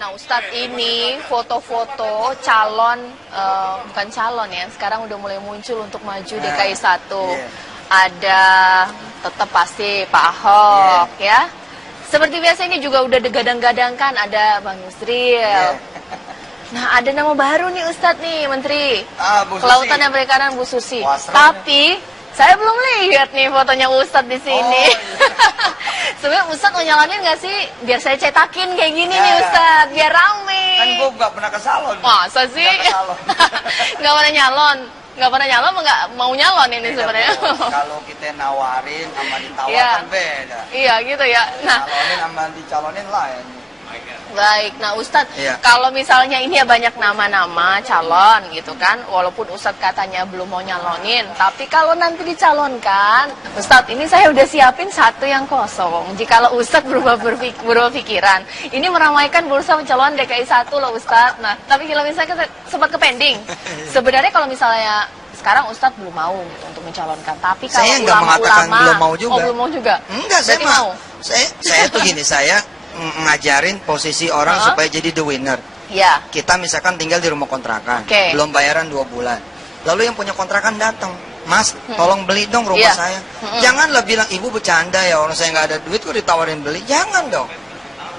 Nah Ustadz, ini foto-foto calon, bukan calon ya, sekarang udah mulai muncul untuk maju DKI 1. Ada tetap pasti Pak Ahok ya. Seperti biasa ini juga udah digadang-gadangkan ada Bang Yusril. Nah ada nama baru nih Ustadz nih, Menteri Kelautan dan Perikanan Bu Susi. Tapi saya belum lihat nih fotonya Ustadz di sini. Sebenarnya Ustadz mau nyalonin nggak sih? Biar saya cetakin kayak gini nih Ustadz, biar rame. Kan gue nggak pernah ke salon. Masa sih? Nggak pernah nyalon? Nggak pernah nyalon, nggak mau nyalon ini sebenarnya. Kalau kita nawarin sama ditawarkan beda. Iya gitu ya. Nah, nyalonin sama dicalonin lain. baik, nah Ustadz, kalau misalnya ini ya banyak nama-nama calon gitu kan, walaupun Ustadz katanya belum mau nyalonin, tapi kalau nanti dicalonkan, Ustadz ini saya udah siapin satu yang kosong. Jikalau Ustadz berubah pikiran, ini meramaikan bursa pencalonan DKI 1 loh Ustadz. Nah, tapi kalau misalnya sempat ke pending, sebenarnya kalau misalnya sekarang Ustadz belum mau gitu, untuk mencalonkan, tapi kalau saya nggak mengatakan belum mau juga. Oh, belum mau juga? Enggak, saya mau. Saya tuh gini, saya ngajarin posisi orang supaya jadi the winner. Ya. Kita misalkan tinggal di rumah kontrakan, belum bayaran 2 bulan. Lalu yang punya kontrakan datang, Mas, tolong beli dong rumah saya. Janganlah bilang, ibu bercanda ya, orang saya nggak ada duit kok ditawarin beli. Jangan dong.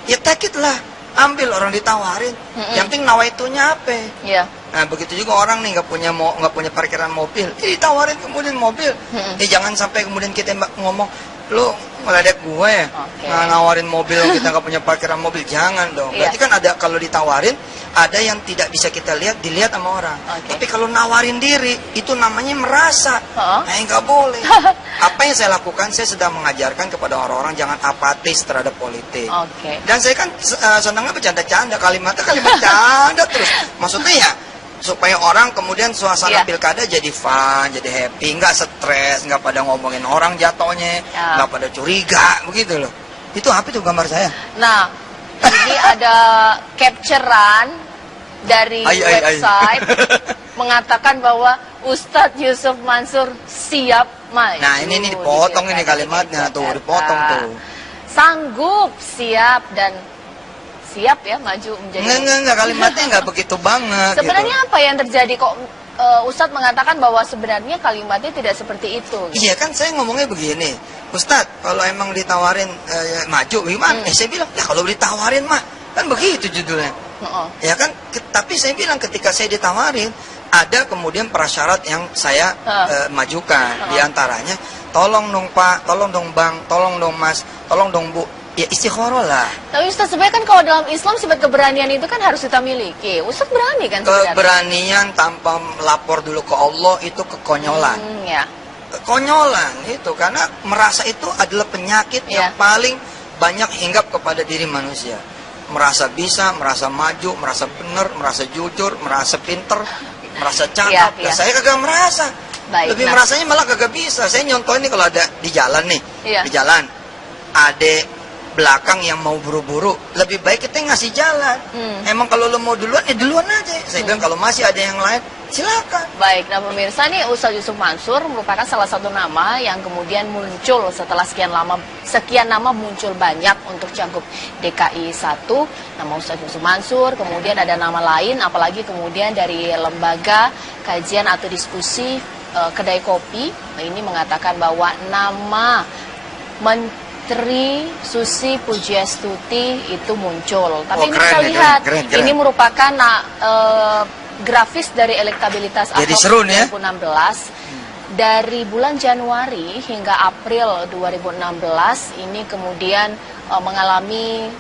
Ya take it lah, ambil orang ditawarin. Yang penting nawaitunya apa? Iya. Nah begitu juga orang nih nggak punya parkiran mobil, ditawarin kemudian mobil. Jangan sampai kemudian kita ngomong, lu meledek gue ya, nawarin mobil kita nggak punya parkiran mobil. Jangan dong. Berarti kan ada, kalau ditawarin ada yang tidak bisa kita lihat, dilihat sama orang. Tapi kalau nawarin diri itu namanya merasa. Nah nggak boleh. Apa yang saya lakukan, saya sedang mengajarkan kepada orang-orang jangan apatis terhadap politik. Dan saya kan senangnya bercanda-canda, kalimatnya kalimat canda terus. Maksudnya ya supaya orang kemudian suasana pilkada jadi fun, jadi happy, nggak stres, nggak pada ngomongin orang jatuhnya, nggak pada curiga, begitu loh. Itu apa itu gambar saya? Nah, ini ada capturean dari website mengatakan bahwa Ustadz Yusuf Mansur siap maju. Nah ini dipotong ini kalimatnya tuh, dipotong tuh. Sanggup, siap dan siap ya maju menjadi. Enggak, kalimatnya enggak begitu banget. Sebenarnya gitu. Apa yang terjadi kok Ustadz mengatakan bahwa sebenarnya kalimatnya tidak seperti itu? Gitu? Iya kan saya ngomongnya begini, Ustadz kalau emang ditawarin maju gimana? Saya bilang, ya kalau ditawarin mah kan begitu judulnya. Ya kan, tapi saya bilang ketika saya ditawarin ada kemudian prasyarat yang saya majukan. Di antaranya, tolong dong Pak, tolong dong Bang, tolong dong Mas, tolong dong Bu. Ya istikharah lah. Tapi Ustaz sebenarnya kan kalau dalam Islam sifat keberanian itu kan harus kita miliki. Ustaz berani kan sebenarnya? Keberanian tanpa lapor dulu ke Allah itu kekonyolan. Kekonyolan itu karena merasa itu adalah penyakit yang paling banyak hinggap kepada diri manusia. Merasa bisa, merasa maju, merasa benar, merasa jujur, merasa pinter, merasa cakep. Nah, saya kagak merasa. Lebih merasanya malah kagak bisa. Saya nyontoh ini kalau ada di jalan nih, di jalan ada belakang yang mau buru-buru, lebih baik kita ngasih jalan. Emang kalau lo mau duluan, ya duluan aja. Saya bilang kalau masih ada yang lain, silakan. Baik, nah pemirsa nih Ustadz Yusuf Mansur merupakan salah satu nama yang kemudian muncul setelah sekian nama muncul banyak untuk cagup DKI 1. Nama Ustadz Yusuf Mansur, kemudian ada nama lain, apalagi kemudian dari lembaga kajian atau diskusi kedai kopi, ini mengatakan bahwa nama Menteri Susi Pujiastuti itu muncul. Tapi ini kita lihat, ini merupakan grafis dari elektabilitas Ahok 2016. Dari bulan Januari hingga April 2016 ini kemudian mengalami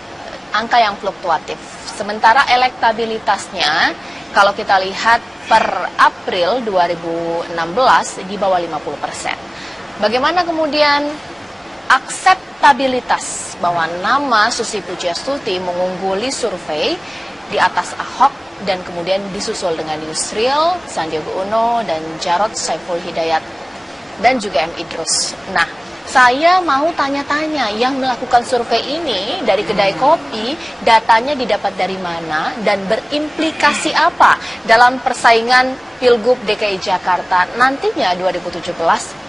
angka yang fluktuatif. Sementara elektabilitasnya kalau kita lihat per April 2016 di bawah 50%. Bagaimana kemudian akseptabilitas bahwa nama Susi Pujiastuti mengungguli survei di atas Ahok dan kemudian disusul dengan Yusril, Sandiaga Uno, dan Jarod Saiful Hidayat dan juga M. Idrus. Nah, saya mau tanya-tanya yang melakukan survei ini dari kedai kopi, datanya didapat dari mana dan berimplikasi apa dalam persaingan Pilgub DKI Jakarta nantinya 2017?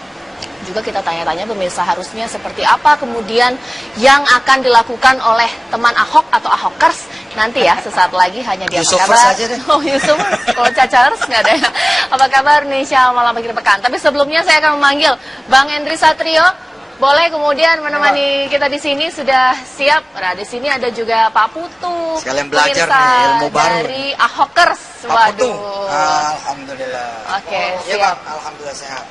Juga kita tanya-tanya pemirsa harusnya seperti apa kemudian yang akan dilakukan oleh teman Ahok atau Ahokers nanti ya, sesaat lagi hanya di Apa Yusuf Kabar. saja deh. Oh, Yusuf, kalau Cacalers nggak ada ya. Apa Kabar Indonesia malam akhir pekan. Tapi sebelumnya saya akan memanggil Bang Henry Satrio. Boleh kemudian menemani kita di sini, sudah siap. Nah, di sini ada juga Pak Putu. Sekalian belajar pemirsa nih, ilmu baru. dari Ahokers. Pak Putu. Waduh. Alhamdulillah. Oke, Iya, siap. Bang. Alhamdulillah sehat.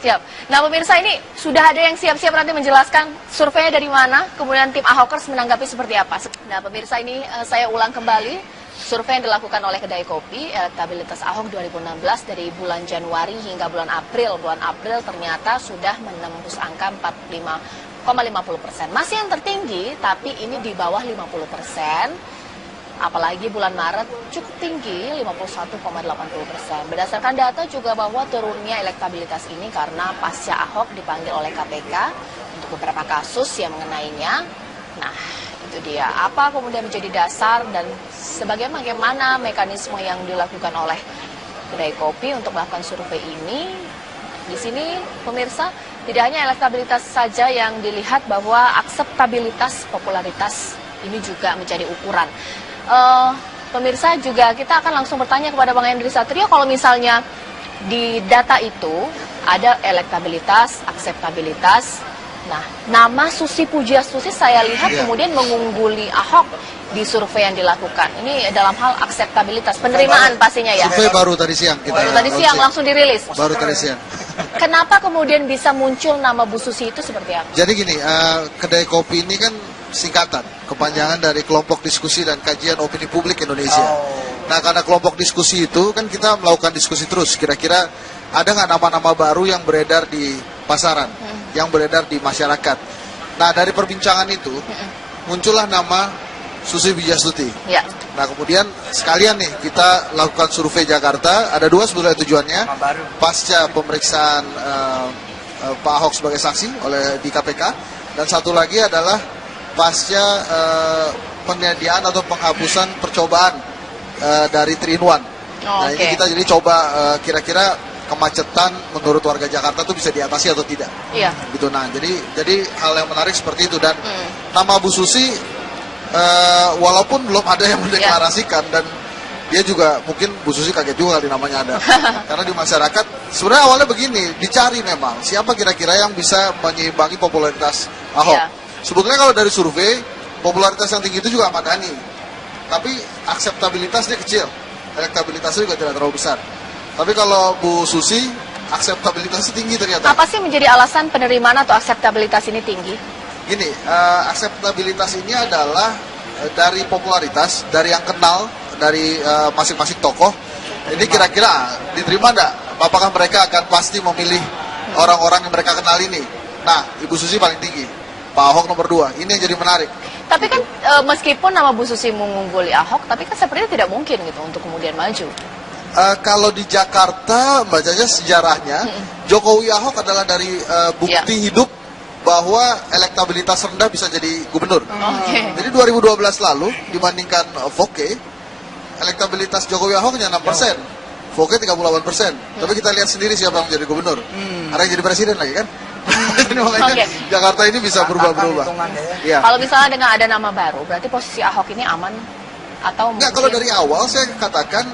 Siap. Nah, pemirsa, ini sudah ada yang siap-siap nanti menjelaskan surveinya dari mana, kemudian tim Ahokers menanggapi seperti apa. Nah, pemirsa, ini saya ulang kembali. Survei yang dilakukan oleh Kedai Kopi, elektabilitas Ahok 2016 dari bulan Januari hingga bulan April. Bulan April ternyata sudah menembus angka 45,50%. Masih yang tertinggi, tapi ini di bawah 50%. Apalagi bulan Maret cukup tinggi, 51,80%. Berdasarkan data juga bahwa turunnya elektabilitas ini karena pasca Ahok dipanggil oleh KPK untuk beberapa kasus yang mengenainya. Nah, itu dia. Apa kemudian menjadi dasar dan bagaimana mekanisme yang dilakukan oleh Kedai Kopi untuk melakukan survei ini? Di sini, pemirsa, tidak hanya elektabilitas saja yang dilihat, bahwa akseptabilitas, popularitas ini juga menjadi ukuran. Pemirsa, juga kita akan langsung bertanya kepada Bang Henry Satrio, kalau misalnya di data itu ada elektabilitas, akseptabilitas. Nah, nama Susi Pujiastuti saya lihat kemudian mengungguli Ahok di survei yang dilakukan. Ini dalam hal akseptabilitas, penerimaan pastinya ya. Survei baru tadi siang kita. Baru tadi siang langsung dirilis. Baru tadi siang. Kenapa kemudian bisa muncul nama Bu Susi itu seperti apa? Jadi gini, Kedai Kopi ini kan singkatan, kepanjangan dari Kelompok Diskusi dan Kajian Opini Publik Indonesia. Nah, karena kelompok diskusi itu kan kita melakukan diskusi terus. Kira-kira ada nggak nama-nama baru yang beredar di pasaran, yang beredar di masyarakat. Nah, dari perbincangan itu muncullah nama Susi Pujiastuti. Ya. Nah, kemudian sekalian nih kita lakukan survei Jakarta. Ada dua sebetulnya tujuannya. Pasca pemeriksaan Pak Ahok sebagai saksi oleh di KPK, dan satu lagi adalah pasca penyediaan atau penghapusan percobaan dari 3-in-1. Nah, ini kita jadi coba kira-kira kemacetan menurut warga Jakarta itu bisa diatasi atau tidak. Iya. Gitu. Nah, jadi hal yang menarik seperti itu, dan nama Bu Susi walaupun belum ada yang mendeklarasikan, dan dia juga mungkin Bu Susi kaget juga kali namanya ada. Karena di masyarakat sebenarnya awalnya begini, dicari memang siapa kira-kira yang bisa menyeimbangi popularitas Ahok. Iya. Sebetulnya kalau dari survei, popularitas yang tinggi itu juga Ahmad Dhani. Tapi akseptabilitasnya kecil, elektabilitasnya juga tidak terlalu besar. Tapi kalau Bu Susi, akseptabilitasnya tinggi ternyata. Apa sih menjadi alasan penerimaan atau akseptabilitas ini tinggi? Gini, akseptabilitas ini adalah dari popularitas, dari yang kenal, dari masing-masing tokoh. Ini kira-kira diterima enggak? Apakah mereka akan pasti memilih orang-orang yang mereka kenal ini? Nah, Ibu Susi paling tinggi, Pak Ahok nomor 2. Ini yang jadi menarik. Tapi kan meskipun nama Bu Susi mengungguli Ahok, tapi kan sepertinya tidak mungkin gitu untuk kemudian maju. Kalau di Jakarta, bacanya sejarahnya, Jokowi Ahok adalah dari bukti hidup bahwa elektabilitas rendah bisa jadi gubernur. Jadi 2012 lalu dibandingkan Foke, elektabilitas Jokowi Ahok hanya 6%, Foke 38%. Tapi kita lihat sendiri siapa yang jadi gubernur. Ada yang jadi presiden lagi kan? Jadi makanya Jakarta ini bisa berubah-berubah. Ya. Kalau misalnya dengan ada nama baru, berarti posisi Ahok ini aman? Atau enggak, kalau dari awal saya katakan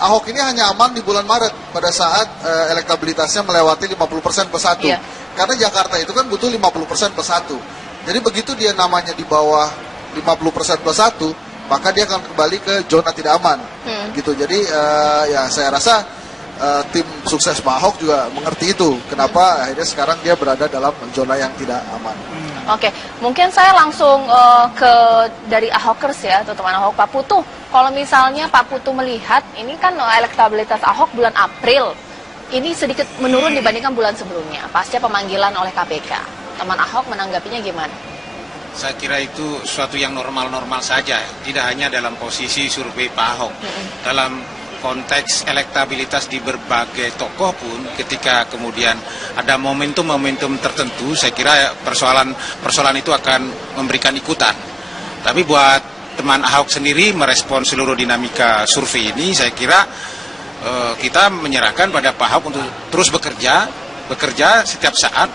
Ahok ini hanya aman di bulan Maret pada saat elektabilitasnya melewati 50% plus 1. Iya. Karena Jakarta itu kan butuh 50% plus 1. Jadi begitu dia namanya di bawah 50% plus 1, maka dia akan kembali ke zona tidak aman. Gitu. Jadi ya saya rasa tim sukses Pak Ahok juga mengerti itu. Kenapa akhirnya sekarang dia berada dalam zona yang tidak aman. Oke, mungkin saya langsung ke dari Ahokers ya, atau teman Ahok, Pak Putu. Kalau misalnya Pak Putu melihat, ini kan elektabilitas Ahok bulan April, ini sedikit menurun dibandingkan bulan sebelumnya, pasca pemanggilan oleh KPK. Teman Ahok menanggapinya gimana? Saya kira itu suatu yang normal-normal saja, tidak hanya dalam posisi survei Pak Ahok. Dalam konteks elektabilitas di berbagai tokoh pun, ketika kemudian ada momentum-momentum tertentu, saya kira persoalan itu akan memberikan ikutan. Tapi buat teman Ahok sendiri merespon seluruh dinamika survei ini, saya kira kita menyerahkan pada Pak Ahok untuk terus bekerja setiap saat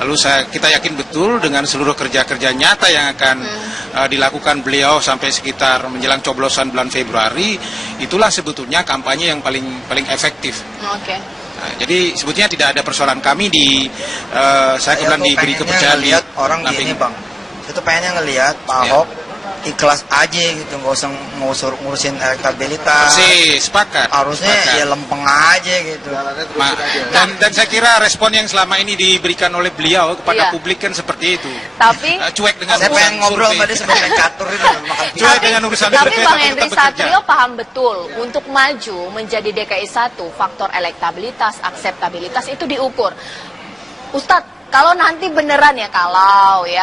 Lalu kita yakin betul dengan seluruh kerja-kerja nyata yang akan dilakukan beliau sampai sekitar menjelang coblosan bulan Februari, itulah sebetulnya kampanye yang paling efektif. Oke. Nah, jadi sebetulnya tidak ada persoalan kami saya kebetulan diberi kepercayaan lihat orang gini bang. Itu pengennya ngelihat Pak Ahok ikhlas aja gitu, nggak usah ngurusin elektabilitas. Sepakat. Harusnya ya lempeng aja gitu. Dan saya kira respon yang selama ini diberikan oleh beliau kepada publik kan seperti itu. Tapi cuek dengan saya pengen ngobrol sama dia sebelum main catur itu makan cuek dengan urusan tapi survei, Bang Henry Satrio bekerja. paham betul untuk maju menjadi DKI 1 faktor elektabilitas, akseptabilitas itu diukur. Ustadz, kalau nanti beneran ya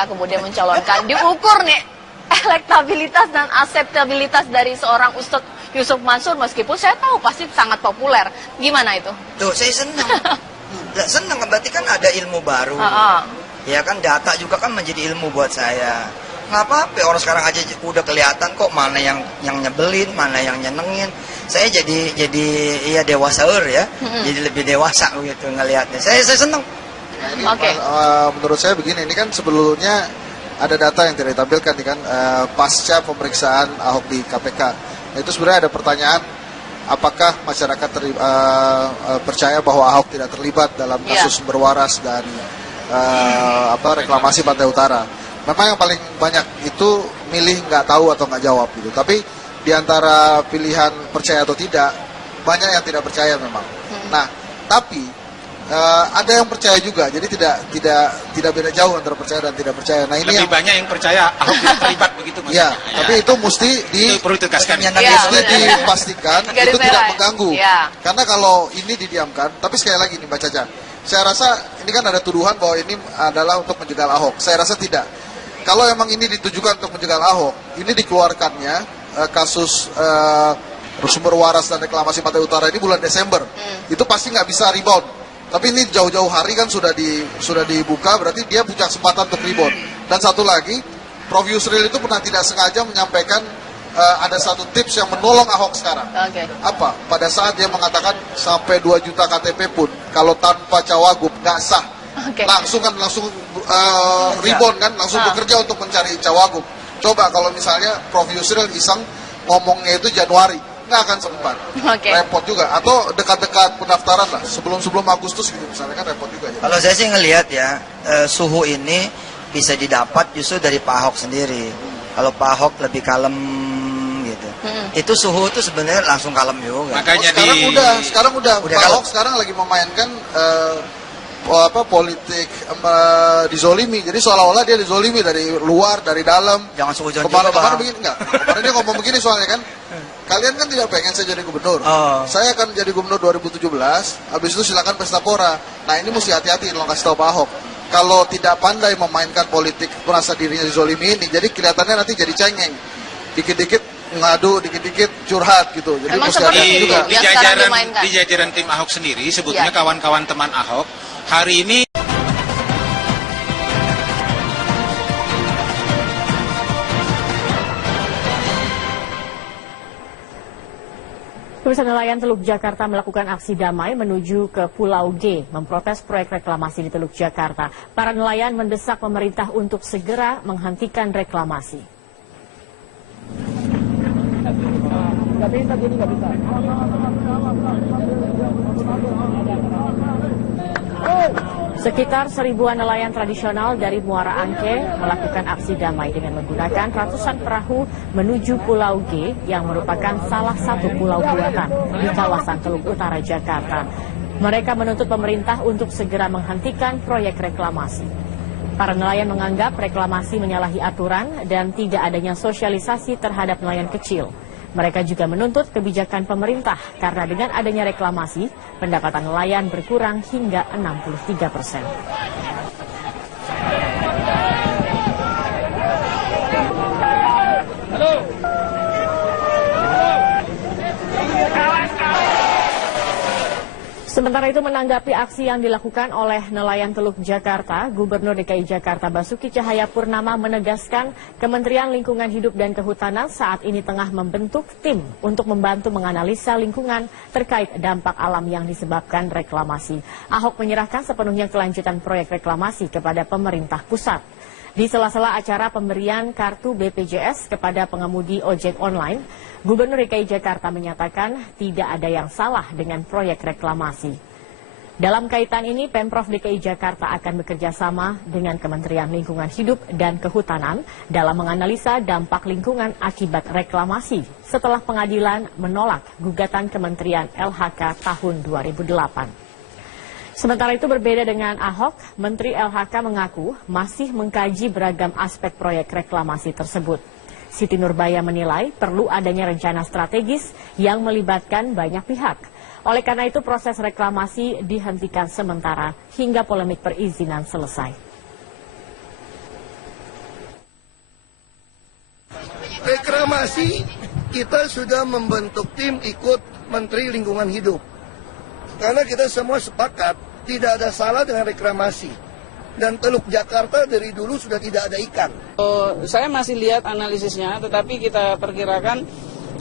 kemudian mencalonkan diukur nih elektabilitas dan akseptabilitas dari seorang Ustadz Yusuf Mansur, meskipun saya tahu pasti sangat populer. Gimana itu? Tuh, saya senang. Senang, berarti kan ada ilmu baru. Ya kan, data juga kan menjadi ilmu buat saya. Nggak apa-apa, orang sekarang aja udah kelihatan kok mana yang nyebelin, mana yang nyenengin. Saya jadi ya dewasa ya. Jadi lebih dewasa gitu ngelihatnya. Saya senang. Nah, menurut saya begini, ini kan sebelumnya ada data yang tidak ditampilkan nih kan, pasca pemeriksaan Ahok di KPK. Nah, itu sebenarnya ada pertanyaan, apakah masyarakat percaya bahwa Ahok tidak terlibat dalam kasus sumber waras dan reklamasi Pantai Utara. Memang yang paling banyak itu milih nggak tahu atau nggak jawab gitu. Tapi di antara pilihan percaya atau tidak, banyak yang tidak percaya memang. Nah, tapi ada yang percaya juga, jadi tidak beda jauh antara percaya dan tidak percaya. Nah, ini lebih banyak yang percaya Ahok tidak terlibat begitu mas. Ya, tapi itu mesti perlu ditegaskan. Dipastikan itu tidak mengganggu. Karena kalau ini didiamkan, tapi sekali lagi nih Mbak Caca, saya rasa ini kan ada tuduhan bahwa ini adalah untuk menjegal Ahok. Saya rasa tidak. Kalau emang ini ditujukan untuk menjegal Ahok, ini dikeluarkannya kasus sumber waras dan reklamasi Pantai Utara ini bulan Desember. Itu pasti nggak bisa rebound. Tapi ini jauh-jauh hari kan sudah dibuka, berarti dia punya kesempatan untuk rebound. Dan satu lagi, Prof. Yusril itu pernah tidak sengaja menyampaikan ada satu tips yang menolong Ahok sekarang. Apa? Pada saat dia mengatakan sampai 2 juta KTP pun kalau tanpa cawagup nggak sah. Langsung rebound kan, langsung bekerja untuk mencari cawagup. Coba kalau misalnya Prof. Yusril iseng ngomongnya itu Januari, nggak akan sempat. Repot juga. Atau dekat-dekat pendaftaran lah, sebelum Agustus gitu misalnya, kan repot juga. Kalau saya sih ngelihat ya, suhu ini bisa didapat justru dari Pak Ahok sendiri. Kalau Pak Ahok lebih kalem gitu, itu suhu itu sebenarnya langsung kalem juga. Makanya sekarang udah Pak Ahok sekarang lagi memainkan politik dizolimi. Jadi seolah-olah dia dizolimi dari luar, dari dalam. Jangan suhu-suhu kemarin begini enggak. Kemarin dia ngomong begini soalnya kan, kalian kan tidak pengen saya jadi gubernur. Saya akan jadi gubernur 2017, habis itu silakan pesta pora. Nah, ini mesti hati-hati lo kasih tahu Pak Ahok. Kalau tidak pandai memainkan politik merasa dirinya dizolimi ini, jadi kelihatannya nanti jadi cengeng. Dikit-dikit ngadu, dikit-dikit curhat gitu. Jadi mesti hati-hati juga. Di jajaran tim Ahok sendiri, sebetulnya kawan-kawan teman Ahok hari ini Pemirsa, nelayan Teluk Jakarta melakukan aksi damai menuju ke Pulau G, memprotes proyek reklamasi di Teluk Jakarta. Para nelayan mendesak pemerintah untuk segera menghentikan reklamasi. Sekitar 1000-an nelayan tradisional dari Muara Angke melakukan aksi damai dengan menggunakan ratusan perahu menuju Pulau G yang merupakan salah satu pulau buatan di kawasan Teluk Utara Jakarta. Mereka menuntut pemerintah untuk segera menghentikan proyek reklamasi. Para nelayan menganggap reklamasi menyalahi aturan dan tidak adanya sosialisasi terhadap nelayan kecil. Mereka juga menuntut kebijakan pemerintah karena dengan adanya reklamasi, pendapatan nelayan berkurang hingga 63%. Sementara itu menanggapi aksi yang dilakukan oleh nelayan Teluk Jakarta, Gubernur DKI Jakarta Basuki Cahayapurnama menegaskan Kementerian Lingkungan Hidup dan Kehutanan saat ini tengah membentuk tim untuk membantu menganalisa lingkungan terkait dampak alam yang disebabkan reklamasi. Ahok menyerahkan sepenuhnya kelanjutan proyek reklamasi kepada pemerintah pusat. Di sela-sela acara pemberian kartu BPJS kepada pengemudi ojek online, Gubernur DKI Jakarta menyatakan tidak ada yang salah dengan proyek reklamasi. Dalam kaitan ini, Pemprov DKI Jakarta akan bekerja sama dengan Kementerian Lingkungan Hidup dan Kehutanan dalam menganalisa dampak lingkungan akibat reklamasi setelah pengadilan menolak gugatan Kementerian LHK tahun 2008. Sementara itu berbeda dengan Ahok, Menteri LHK mengaku masih mengkaji beragam aspek proyek reklamasi tersebut. Siti Nurbaya menilai perlu adanya rencana strategis yang melibatkan banyak pihak. Oleh karena itu proses reklamasi dihentikan sementara hingga polemik perizinan selesai. Reklamasi kita sudah membentuk tim ikut Menteri Lingkungan Hidup. Karena kita semua sepakat tidak ada salah dengan reklamasi. Dan Teluk Jakarta dari dulu sudah tidak ada ikan. Saya masih lihat analisisnya, tetapi kita perkirakan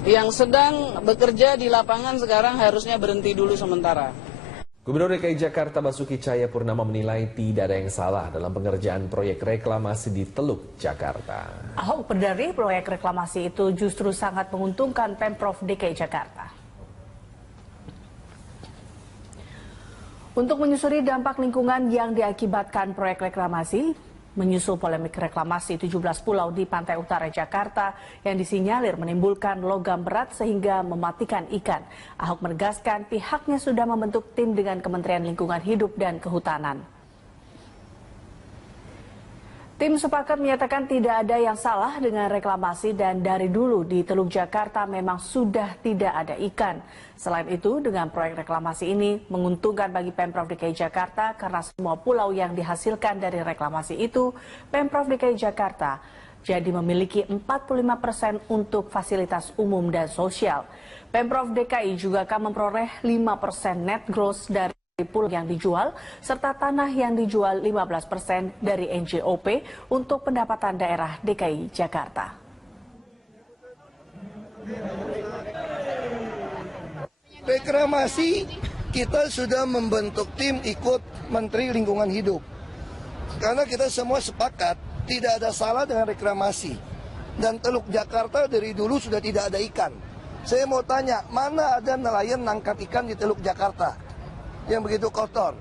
yang sedang bekerja di lapangan sekarang harusnya berhenti dulu sementara. Gubernur DKI Jakarta Basuki Cahayapurnama menilai tidak ada yang salah dalam pengerjaan proyek reklamasi di Teluk Jakarta. Ahok berdalih proyek reklamasi itu justru sangat menguntungkan Pemprov DKI Jakarta. Untuk menyusuri dampak lingkungan yang diakibatkan proyek reklamasi, menyusul polemik reklamasi 17 pulau di pantai utara Jakarta yang disinyalir menimbulkan logam berat sehingga mematikan ikan. Ahok menegaskan pihaknya sudah membentuk tim dengan Kementerian Lingkungan Hidup dan Kehutanan. Tim sepakat menyatakan tidak ada yang salah dengan reklamasi dan dari dulu di Teluk Jakarta memang sudah tidak ada ikan. Selain itu, dengan proyek reklamasi ini menguntungkan bagi Pemprov DKI Jakarta karena semua pulau yang dihasilkan dari reklamasi itu, Pemprov DKI Jakarta jadi memiliki 45% untuk fasilitas umum dan sosial. Pemprov DKI juga akan memperoleh 5% net gross dari pulau yang dijual, serta tanah yang dijual 15% dari NJOP untuk pendapatan daerah DKI Jakarta. Reklamasi kita sudah membentuk tim ikut Menteri Lingkungan Hidup. Karena kita semua sepakat tidak ada salah dengan reklamasi. Dan Teluk Jakarta dari dulu sudah tidak ada ikan. Saya mau tanya, mana ada nelayan nangkap ikan di Teluk Jakarta yang begitu kotor?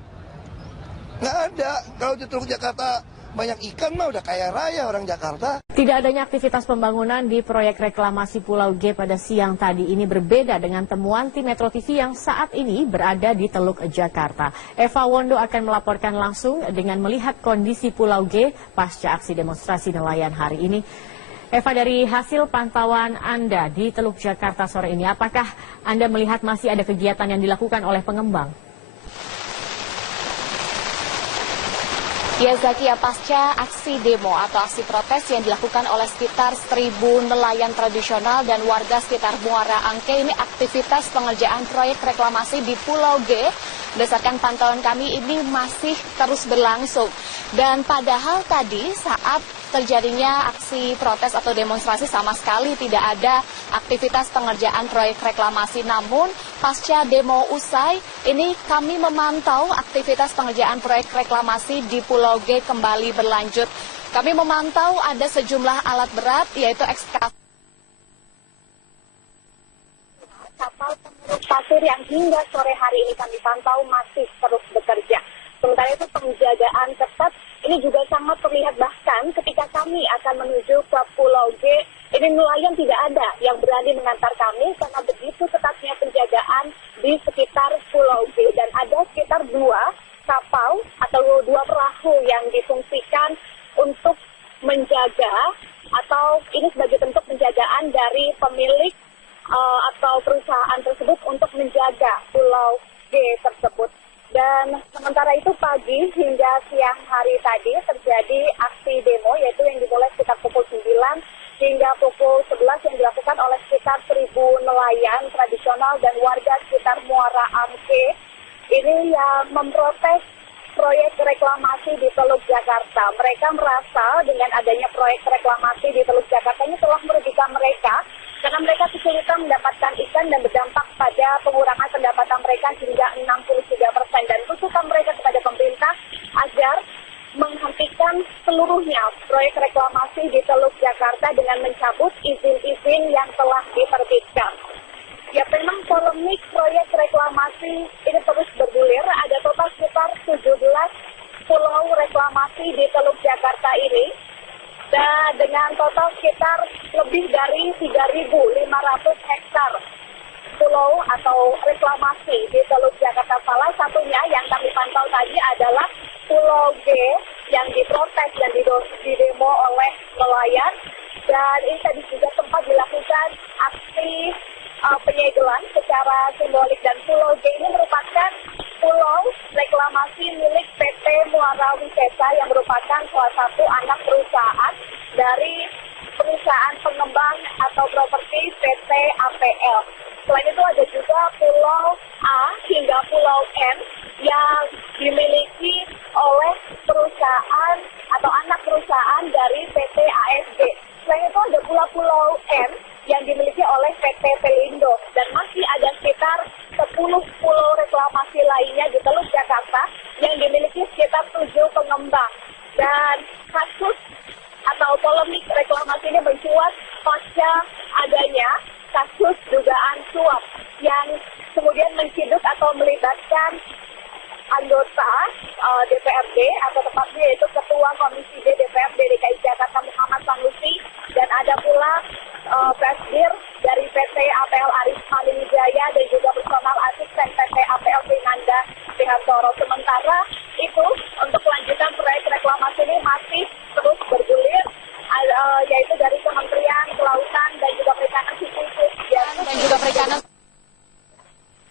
Nggak ada. Kalau di Teluk Jakarta banyak ikan mah udah kaya raya orang Jakarta. Tidak adanya aktivitas pembangunan di proyek reklamasi Pulau G pada siang tadi ini berbeda dengan temuan tim Metro TV yang saat ini berada di Teluk Jakarta. Eva Wondo akan melaporkan langsung dengan melihat kondisi Pulau G pasca aksi demonstrasi nelayan hari ini. Eva, dari hasil pantauan Anda di Teluk Jakarta sore ini, apakah Anda melihat masih ada kegiatan yang dilakukan oleh pengembang? Ya Zakia, pasca aksi demo atau aksi protes yang dilakukan oleh sekitar 1.000 nelayan tradisional dan warga sekitar Muara Angke, ini aktivitas pengerjaan proyek reklamasi di Pulau G, berdasarkan pantauan kami ini masih terus berlangsung. Dan padahal tadi saat terjadinya aksi protes atau demonstrasi sama sekali tidak ada aktivitas pengerjaan proyek reklamasi. Namun pasca demo usai, ini kami memantau aktivitas pengerjaan proyek reklamasi di Pulau G kembali berlanjut. Kami memantau ada sejumlah alat berat yaitu ekskavator, kapal pengurus pasir yang hingga sore hari ini kami pantau masih terus bekerja. Sementara itu penjagaan ketat ini juga sangat terlihat, bahkan ketika kami akan menuju ke Pulau G, ini nelayan tidak ada yang berani mengantar kami karena begitu ketatnya penjagaan di sekitar Pulau G. Dan ada sekitar 2 kapal atau 2 perahu yang difungsikan untuk menjaga, atau ini sebagai bentuk penjagaan dari pemilik atau perusahaan tersebut untuk menjaga Pulau G tersebut. Dan sementara itu pagi hingga siang hari tadi terjadi aksi demo, yaitu yang dimulai sekitar pukul 9 hingga pukul 11 yang dilakukan oleh sekitar 1.000 nelayan tradisional dan warga sekitar Muara Angke. Ini ini yang memprotes proyek reklamasi di Teluk Jakarta. Mereka merasa dengan adanya proyek reklamasi di Teluk Jakarta ini telah merugikan mereka karena mereka kesulitan mendapatkan ikan dan berdampak pada pengurangan pendapatan mereka hingga 63%. Dan tuntutan mereka kepada pemerintah agar menghentikan seluruhnya proyek reklamasi di Teluk Jakarta dengan mencabut izin-izin yang telah diterbitkan. Ya, memang polemik proyek reklamasi ini terus bergulir. Ada total sekitar 17 pulau reklamasi di Teluk Jakarta ini. Dan dengan total sekitar lebih dari 3.500 hektar pulau atau reklamasi di Teluk Jakarta. Salah satunya yang kami pantau tadi adalah Pulau G yang diprotes dan didemo oleh nelayan. Dan ini tadi juga sempat dilakukan aksi penyegelan secara simbolik. Dan Pulau G ini merupakan pulau reklamasi milik PT Muara Wisesa yang merupakan salah satu anak perusahaan dari perusahaan pengembang atau properti PT APL. Selain itu ada juga Pulau A hingga Pulau N yang dimiliki oleh perusahaan atau anak perusahaan dari PT ASG. Selain itu ada pula Pulau M yang dimiliki oleh PT Pelindo. Dan masih ada sekitar 10 pulau reklamasi lainnya di Teluk Jakarta yang dimiliki sekitar 7 pengembang. Dan kasus atau polemik reklamasi ini mencuat pasca adanya kasus dugaan suap yang kemudian menciduk atau melibatkan anggota DPRD atau tepatnya yaitu Ketua Komisi D DPRD DKI Jakarta Muhammad Sanusi, dan ada pula presidir dari PT APL Arif Malinijaya dan juga personal asisten PT APL Vinanda Pihantoro. Sementara itu untuk kelanjutan proyek reklamasi ini masih terus bergulir, yaitu dari Kementerian Kelautan dan juga Perikanan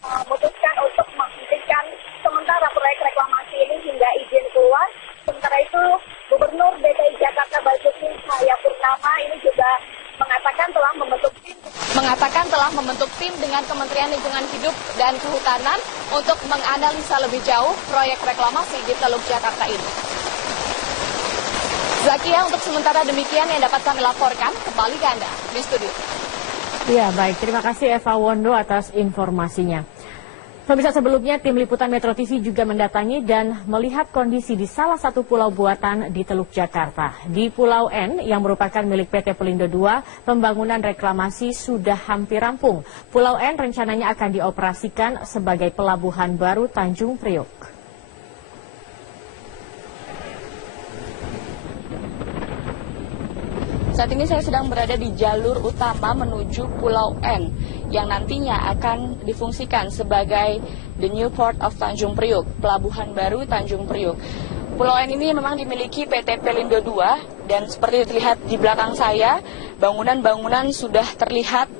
memutuskan untuk menghentikan sementara proyek reklamasi ini hingga izin keluar. Sementara itu Gubernur DKI Jakarta Basuki Cahayapurnama ini juga mengatakan telah membentuk tim dengan Kementerian Lingkungan Hidup dan Kehutanan untuk menganalisa lebih jauh proyek reklamasi di Teluk Jakarta ini. Zakia, untuk sementara demikian yang dapat kami laporkan. Kembali ke Anda di studio. Ya, baik. Terima kasih Eva Wondo atas informasinya. Pemirsa, sebelumnya tim liputan Metro TV juga mendatangi dan melihat kondisi di salah satu pulau buatan di Teluk Jakarta. Di Pulau N yang merupakan milik PT Pelindo II, pembangunan reklamasi sudah hampir rampung. Pulau N rencananya akan dioperasikan sebagai pelabuhan baru Tanjung Priok. Saat ini saya sedang berada di jalur utama menuju Pulau N yang nantinya akan difungsikan sebagai the new port of Tanjung Priok, pelabuhan baru Tanjung Priok. Pulau N ini memang dimiliki PT Pelindo II dan seperti terlihat di belakang saya, bangunan-bangunan sudah terlihat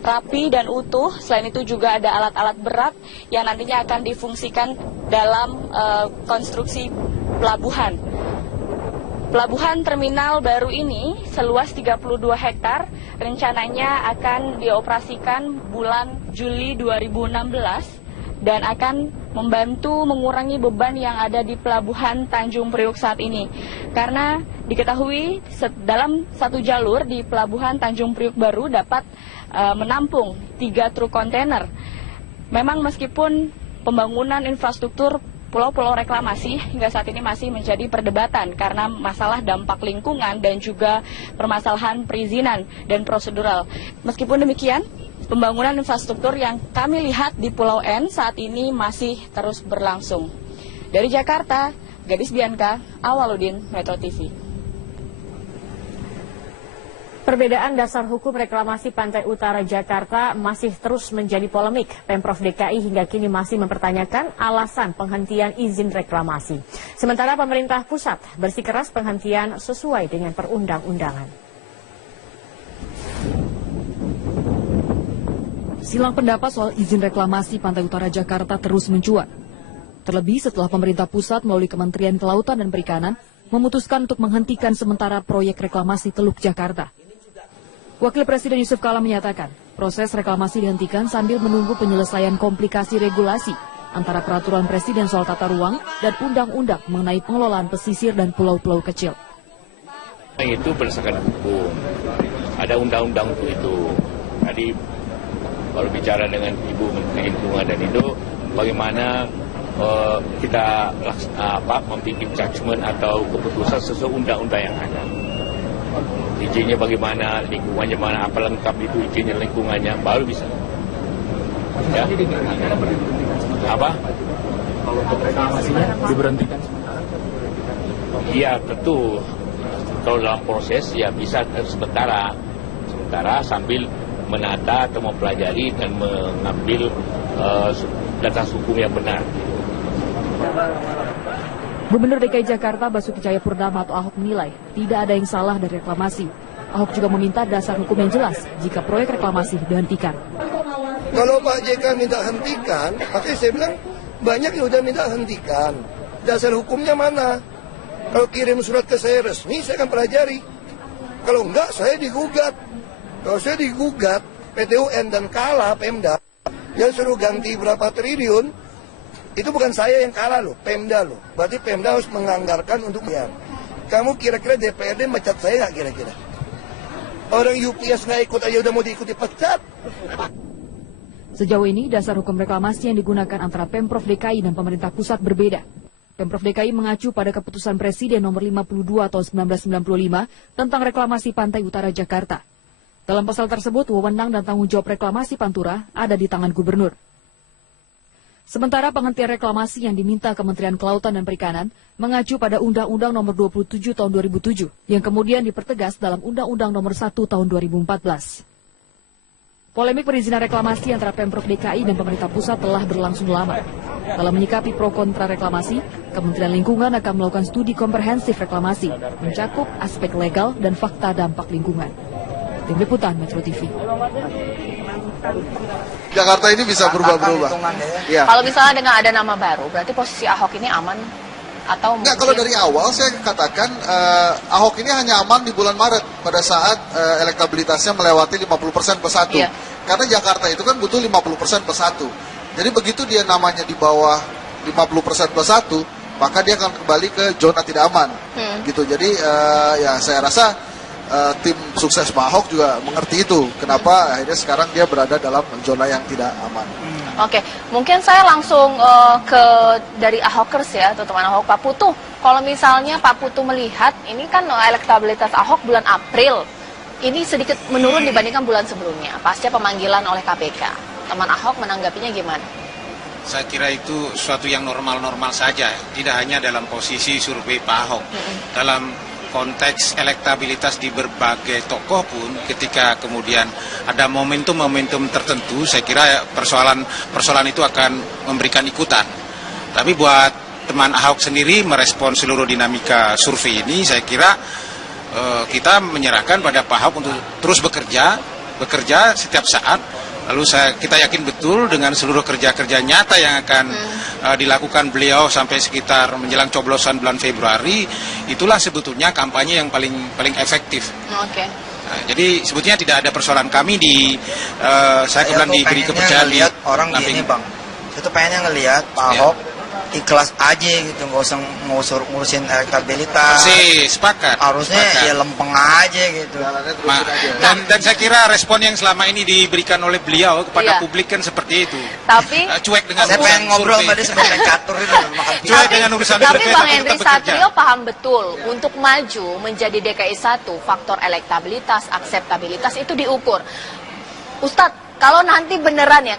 rapi dan utuh. Selain itu juga ada alat-alat berat yang nantinya akan difungsikan dalam konstruksi pelabuhan. Pelabuhan terminal baru ini seluas 32 hektar, rencananya akan dioperasikan bulan Juli 2016 dan akan membantu mengurangi beban yang ada di pelabuhan Tanjung Priok saat ini. Karena diketahui dalam satu jalur di pelabuhan Tanjung Priok baru dapat menampung 3 truk kontainer. Memang meskipun pembangunan infrastruktur pulau-pulau reklamasi hingga saat ini masih menjadi perdebatan karena masalah dampak lingkungan dan juga permasalahan perizinan dan prosedural. Meskipun demikian, pembangunan infrastruktur yang kami lihat di Pulau N saat ini masih terus berlangsung. Dari Jakarta, Gadis Bianca, Awaludin, Metro TV. Perbedaan dasar hukum reklamasi Pantai Utara Jakarta masih terus menjadi polemik. Pemprov DKI hingga kini masih mempertanyakan alasan penghentian izin reklamasi. Sementara pemerintah pusat bersikeras penghentian sesuai dengan perundang-undangan. Silang pendapat soal izin reklamasi Pantai Utara Jakarta terus mencuat. Terlebih setelah pemerintah pusat melalui Kementerian Kelautan dan Perikanan memutuskan untuk menghentikan sementara proyek reklamasi Teluk Jakarta. Wakil Presiden Yusuf Kala menyatakan, proses reklamasi dihentikan sambil menunggu penyelesaian komplikasi regulasi antara peraturan Presiden soal tata ruang dan undang-undang mengenai pengelolaan pesisir dan pulau-pulau kecil. Itu berdasarkan hukum, ada undang-undang untuk itu. Tadi kalau bicara dengan Ibu Menteri Lingkungan dan itu, bagaimana kita membuat judgment atau keputusan sesuai undang-undang yang ada. Izinnya bagaimana, lingkungannya mana, apa lengkap itu izinnya lingkungannya, baru bisa. Ya. Apa? Kalau untuk reklamasinya diberhentikan sementara? Iya, tentu. Kalau dalam proses ya bisa sementara sambil menata atau mempelajari dan mengambil data hukum yang benar. Gubernur DKI Jakarta Basuki Cahayapurnama atau Ahok menilai tidak ada yang salah dari reklamasi. Ahok juga meminta dasar hukum yang jelas jika proyek reklamasi dihentikan. Kalau Pak JK minta hentikan, makanya saya bilang banyak yang udah minta hentikan. Dasar hukumnya mana? Kalau kirim surat ke saya resmi, saya akan pelajari. Kalau enggak, saya digugat. Kalau saya digugat, PT UN dan kalah Pemda, yang suruh ganti berapa triliun, itu bukan saya yang kalah loh, Pemda loh. Berarti Pemda harus menganggarkan untuk bayar. Kamu kira-kira DPRD mecat saya nggak kira-kira? Orang UPS nggak ikut aja udah mau diikuti pecat. Sejauh ini, dasar hukum reklamasi yang digunakan antara Pemprov DKI dan pemerintah pusat berbeda. Pemprov DKI mengacu pada keputusan Presiden nomor 52 tahun 1995 tentang reklamasi Pantai Utara Jakarta. Dalam pasal tersebut, wewenang dan tanggung jawab reklamasi Pantura ada di tangan gubernur. Sementara penghentian reklamasi yang diminta Kementerian Kelautan dan Perikanan mengacu pada Undang-Undang nomor 27 tahun 2007 yang kemudian dipertegas dalam Undang-Undang nomor 1 tahun 2014. Polemik perizinan reklamasi antara Pemprov DKI dan pemerintah pusat telah berlangsung lama. Dalam menyikapi pro kontra reklamasi, Kementerian Lingkungan akan melakukan studi komprehensif reklamasi, mencakup aspek legal dan fakta dampak lingkungan. Tim Liputan Metro TV. Jakarta ini bisa berubah-berubah. Ya. Kalau misalnya dengan ada nama baru, berarti posisi Ahok ini aman atau mungkin... Nggak, kalau dari awal saya katakan Ahok ini hanya aman di bulan Maret pada saat elektabilitasnya melewati 50% plus 1. Iya. Karena Jakarta itu kan butuh 50% plus 1. Jadi begitu dia namanya di bawah 50% plus 1, maka dia akan kembali ke zona tidak aman. Gitu. Jadi ya saya rasa tim sukses Pak Ahok juga mengerti itu. Kenapa akhirnya sekarang dia berada dalam zona yang tidak aman. Oke, mungkin saya langsung ke dari Ahokers ya, teman Ahok, Pak Putu. Kalau misalnya Pak Putu melihat, ini kan elektabilitas Ahok bulan April, ini sedikit menurun dibandingkan bulan sebelumnya, pasca pemanggilan oleh KPK. Teman Ahok menanggapinya gimana? Saya kira itu suatu yang normal-normal saja, tidak hanya dalam posisi survei Pak Ahok. Dalam konteks elektabilitas di berbagai tokoh pun ketika kemudian ada momentum-momentum tertentu, saya kira persoalan itu akan memberikan ikutan. Tapi buat teman Ahok sendiri merespon seluruh dinamika survei ini, saya kira kita menyerahkan pada Pak Ahok untuk terus bekerja setiap saat. Lalu kita yakin betul dengan seluruh kerja-kerja nyata yang akan dilakukan beliau sampai sekitar menjelang coblosan bulan Februari, itulah sebetulnya kampanye yang paling efektif. Oke. Nah, jadi sebetulnya tidak ada persoalan kami saya kemudian diberi kepercayaan lihat orang gini Bang. Saya tuh pengennya ngelihat Pak Ahok ikhlas aja gitu, nggak usah ngurusin elektabilitas. Sepakat. Harusnya ya lempeng aja gitu. Dan saya kira respon yang selama ini diberikan oleh beliau kepada publik kan seperti itu. Tapi cuek dengan saya pengen ngobrol tadi sebagai catur itu makan. Cuek dengan urusan tapi Bang Henry Satrio paham betul untuk maju menjadi DKI 1 faktor elektabilitas, akseptabilitas itu diukur. Ustadz, kalau nanti beneran ya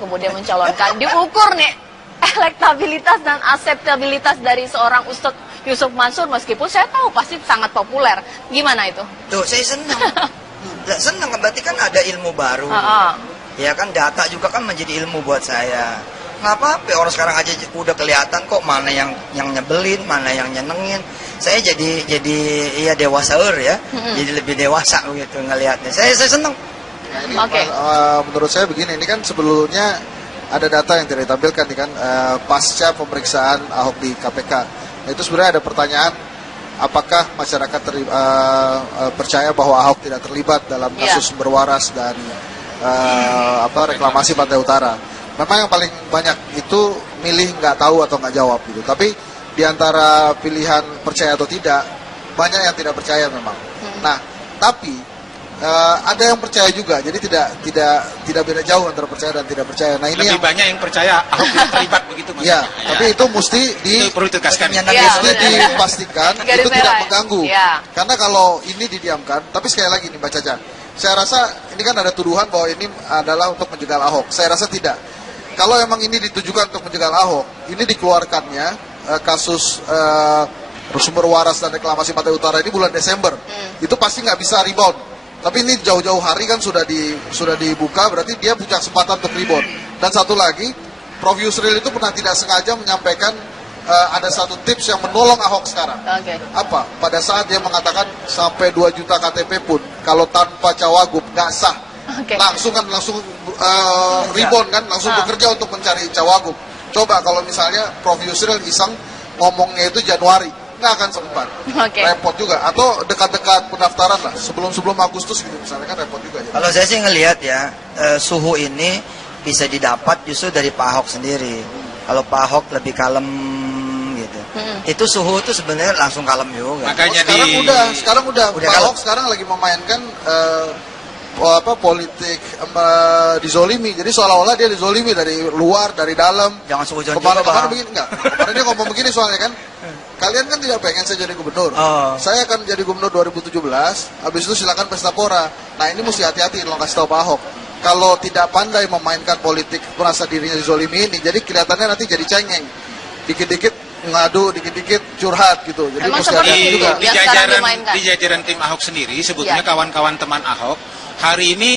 kemudian mencalonkan diukur nih elektabilitas dan akseptabilitas dari seorang Ustadz Yusuf Mansur, meskipun saya tahu pasti sangat populer. Gimana itu? Tuh, saya senang. Senang, berarti kan ada ilmu baru. Ya kan, data juga kan menjadi ilmu buat saya. Nggak apa-apa, orang sekarang aja udah kelihatan kok mana yang nyebelin, mana yang nyenengin. Saya jadi ya dewasaur ya. Jadi lebih dewasa gitu ngelihatnya. Saya senang. Oke. Menurut saya begini, ini kan sebelumnya ada data yang tidak ditampilkan nih kan, pasca pemeriksaan Ahok di KPK. Nah, itu sebenarnya ada pertanyaan, apakah masyarakat percaya bahwa Ahok tidak terlibat dalam kasus sumber waras dan reklamasi Pantai Utara. memang yang paling banyak itu milih nggak tahu atau nggak jawab gitu. Tapi di antara pilihan percaya atau tidak, banyak yang tidak percaya memang. Nah, tapi ada yang percaya juga, jadi tidak beda jauh antara percaya dan tidak percaya. Nah, ini lebih banyak yang percaya Ahok terlibat begitu Mas. Ya, tapi itu mesti perlu ditegaskan. Dipastikan itu tidak mengganggu. Karena kalau ini didiamkan, tapi sekali lagi nih Mbak Caca, saya rasa ini kan ada tuduhan bahwa ini adalah untuk menjegal Ahok. Saya rasa tidak. Kalau emang ini ditujukan untuk menjegal Ahok, ini dikeluarkannya kasus sumber waras dan reklamasi Pantai Utara ini bulan Desember. Itu pasti nggak bisa rebound. Tapi ini jauh-jauh hari kan sudah dibuka, berarti dia punya kesempatan untuk rebound. Dan satu lagi, Prof. Yusril itu pernah tidak sengaja menyampaikan ada satu tips yang menolong Ahok sekarang. Apa? Pada saat dia mengatakan sampai 2 juta KTP pun, kalau tanpa cawagup nggak sah. Langsung rebound kan, langsung bekerja untuk mencari cawagup. Coba kalau misalnya Prof. Yusril iseng ngomongnya itu Januari, nggak akan sempat, repot juga. Atau dekat-dekat pendaftaran lah, sebelum Agustus gitu misalnya, kan repot juga. Kalau saya sih ngelihat ya, suhu ini bisa didapat justru dari Pak Ahok sendiri. Kalau Pak Ahok lebih kalem gitu, itu suhu itu sebenarnya langsung kalem juga. Makanya sekarang udah Pak Ahok sekarang lagi memainkan politik dizolimi. Jadi seolah-olah dia dizolimi dari luar, dari dalam. Jangan suhujon juga, kemarin begini enggak. Kemarin dia ngomong begini soalnya kan. Kalian kan tidak pengen saya jadi gubernur. Saya akan jadi gubernur 2017, habis itu silakan pesta pora. Nah, ini mesti hati-hati lo kasih tahu Pak Ahok. Kalau tidak pandai memainkan politik merasa dirinya dizolimi ini, jadi kelihatannya nanti jadi cengeng. Dikit-dikit ngadu, dikit-dikit curhat gitu. Jadi memang mesti hati-hati juga. Di jajaran tim Ahok sendiri, sebetulnya kawan-kawan teman Ahok hari ini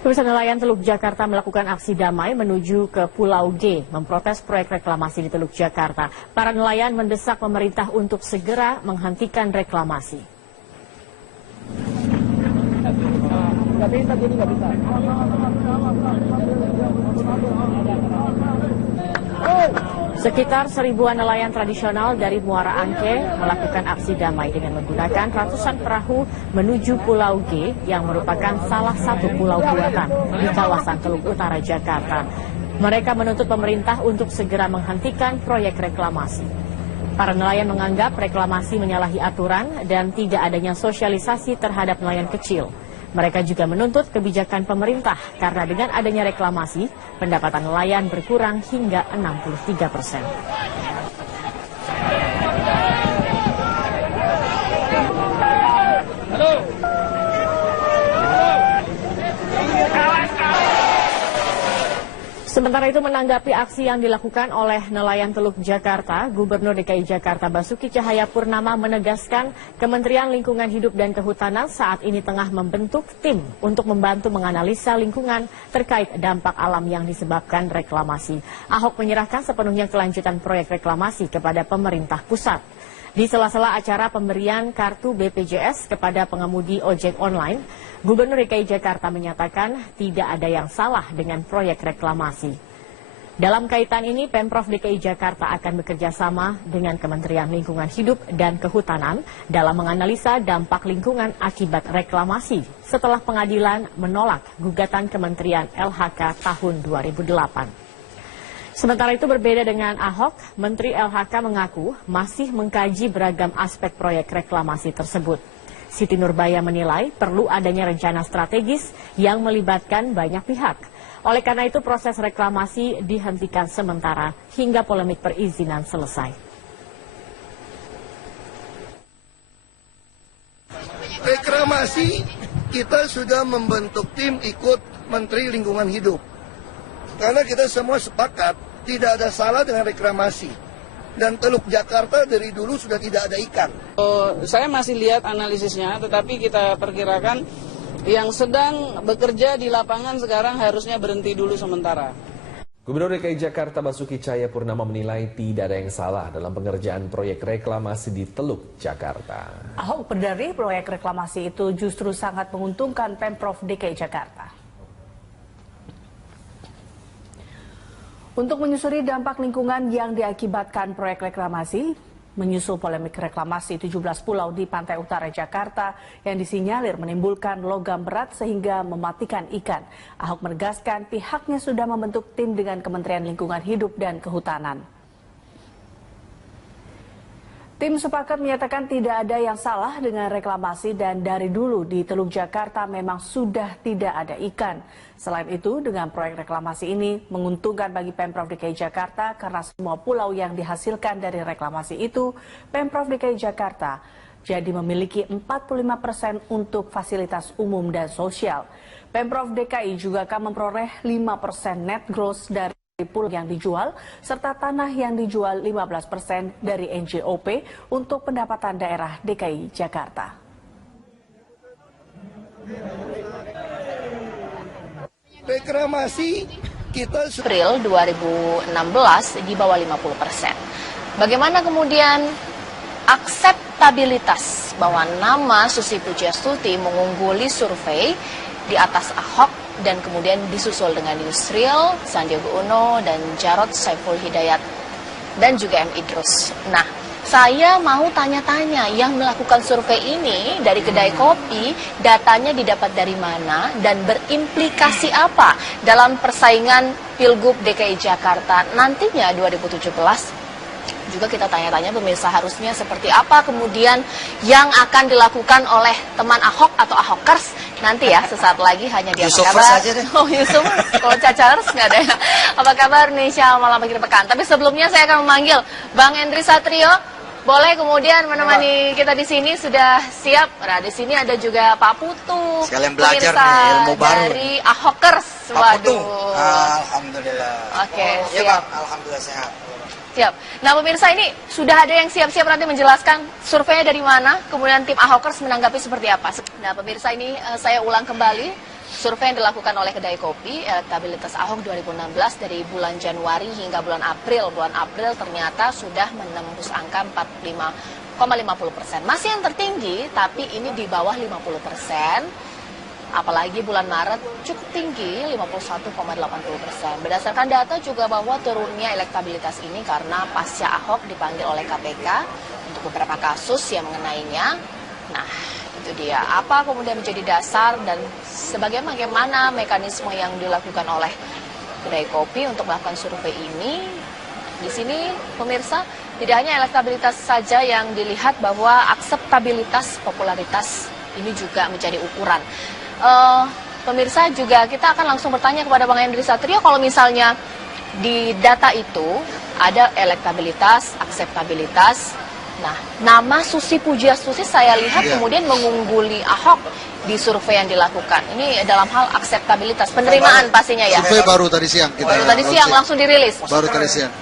Pemirsa, nelayan Teluk Jakarta melakukan aksi damai menuju ke Pulau G, memprotes proyek reklamasi di Teluk Jakarta. Para nelayan mendesak pemerintah untuk segera menghentikan reklamasi. Sekitar 1000-an nelayan tradisional dari Muara Angke melakukan aksi damai dengan menggunakan ratusan perahu menuju Pulau G yang merupakan salah satu pulau buatan di kawasan Teluk Utara Jakarta. Mereka menuntut pemerintah untuk segera menghentikan proyek reklamasi. Para nelayan menganggap reklamasi menyalahi aturan dan tidak adanya sosialisasi terhadap nelayan kecil. Mereka juga menuntut kebijakan pemerintah karena dengan adanya reklamasi, pendapatan nelayan berkurang hingga 63%. Sementara itu, menanggapi aksi yang dilakukan oleh nelayan Teluk Jakarta, Gubernur DKI Jakarta Basuki Cahayapurnama menegaskan Kementerian Lingkungan Hidup dan Kehutanan saat ini tengah membentuk tim untuk membantu menganalisa lingkungan terkait dampak alam yang disebabkan reklamasi. Ahok menyerahkan sepenuhnya kelanjutan proyek reklamasi kepada pemerintah pusat. Di sela-sela acara pemberian kartu BPJS kepada pengemudi ojek online, Gubernur DKI Jakarta menyatakan tidak ada yang salah dengan proyek reklamasi. Dalam kaitan ini, Pemprov DKI Jakarta akan bekerja sama dengan Kementerian Lingkungan Hidup dan Kehutanan dalam menganalisa dampak lingkungan akibat reklamasi setelah pengadilan menolak gugatan Kementerian LHK tahun 2008. Sementara itu, berbeda dengan Ahok, Menteri LHK mengaku masih mengkaji beragam aspek proyek reklamasi tersebut. Siti Nurbaya menilai perlu adanya rencana strategis yang melibatkan banyak pihak. Oleh karena itu, proses reklamasi dihentikan sementara hingga polemik perizinan selesai. Reklamasi, kita sudah membentuk tim ikut Menteri Lingkungan Hidup. Karena kita semua sepakat tidak ada salah dengan reklamasi. Dan Teluk Jakarta dari dulu sudah tidak ada ikan. Saya masih lihat analisisnya, tetapi kita perkirakan yang sedang bekerja di lapangan sekarang harusnya berhenti dulu sementara. Gubernur DKI Jakarta Basuki Cahayapurnama menilai tidak ada yang salah dalam pengerjaan proyek reklamasi di Teluk Jakarta. Ahok berdalih proyek reklamasi itu justru sangat menguntungkan Pemprov DKI Jakarta. Untuk menyusuri dampak lingkungan yang diakibatkan proyek reklamasi, menyusul polemik reklamasi 17 pulau di pantai utara Jakarta yang disinyalir menimbulkan logam berat sehingga mematikan ikan. Ahok menegaskan pihaknya sudah membentuk tim dengan Kementerian Lingkungan Hidup dan Kehutanan. Tim sepakat menyatakan tidak ada yang salah dengan reklamasi dan dari dulu di Teluk Jakarta memang sudah tidak ada ikan. Selain itu, dengan proyek reklamasi ini menguntungkan bagi Pemprov DKI Jakarta karena semua pulau yang dihasilkan dari reklamasi itu, Pemprov DKI Jakarta jadi memiliki 45% untuk fasilitas umum dan sosial. Pemprov DKI juga akan memperoleh 5% net gross dari pulau yang dijual, serta tanah yang dijual 15% dari NJOP untuk pendapatan daerah DKI Jakarta. Reklamasi kita April 2016 di bawah 50%. Bagaimana kemudian akseptabilitas bahwa nama Susi Pujiastuti mengungguli survei di atas Ahok dan kemudian disusul dengan Yusril, Sandiaga Uno, dan Jarod Saiful Hidayat, dan juga M. Idrus. Nah, saya mau tanya-tanya, yang melakukan survei ini dari kedai kopi, datanya didapat dari mana, dan berimplikasi apa dalam persaingan Pilgub DKI Jakarta nantinya 2017? Juga kita tanya-tanya pemirsa harusnya seperti apa kemudian yang akan dilakukan oleh teman Ahok atau Ahokers nanti ya sesaat lagi hanya di Apa Kabar. Aja deh. Oh Yusuf, kalau Cacars nggak ada ya. Apa kabar Indonesia malam akhir pekan. Tapi sebelumnya saya akan memanggil Bang Henry Satrio. Boleh kemudian menemani kita di sini, sudah siap. Nah di sini ada juga Pak Putu. Sekalian belajar nih ilmu baru dari Ahokers. Pak Putu. Alhamdulillah. Oke, siap. Ya, Bang. Alhamdulillah sehat. Siap. Nah pemirsa, ini sudah ada yang siap-siap nanti menjelaskan surveinya dari mana, kemudian tim Ahokers menanggapi seperti apa. Nah pemirsa, ini saya ulang kembali survei yang dilakukan oleh kedai kopi, elektabilitas Ahok 2016 dari bulan Januari hingga bulan April. Bulan April ternyata sudah menembus angka 45,50%. Masih yang tertinggi, tapi ini di bawah 50%. Apalagi bulan Maret cukup tinggi, 51,80%. Berdasarkan data juga bahwa turunnya elektabilitas ini karena pasca Ahok dipanggil oleh KPK untuk beberapa kasus yang mengenainya. Nah, itu dia. Apa kemudian menjadi dasar dan bagaimana mekanisme yang dilakukan oleh kedai kopi untuk melakukan survei ini? Di sini, pemirsa, tidak hanya elektabilitas saja yang dilihat, bahwa akseptabilitas, popularitas ini juga menjadi ukuran. Pemirsa, juga kita akan langsung bertanya kepada Bang Henry Satrio, kalau misalnya di data itu ada elektabilitas, akseptabilitas. Nah, nama Susi Pujiastuti saya lihat kemudian mengungguli Ahok di survei yang dilakukan. Ini dalam hal akseptabilitas, penerimaan pastinya ya. Survei baru tadi siang kita. Baru tadi siang langsung dirilis. Baru tadi siang.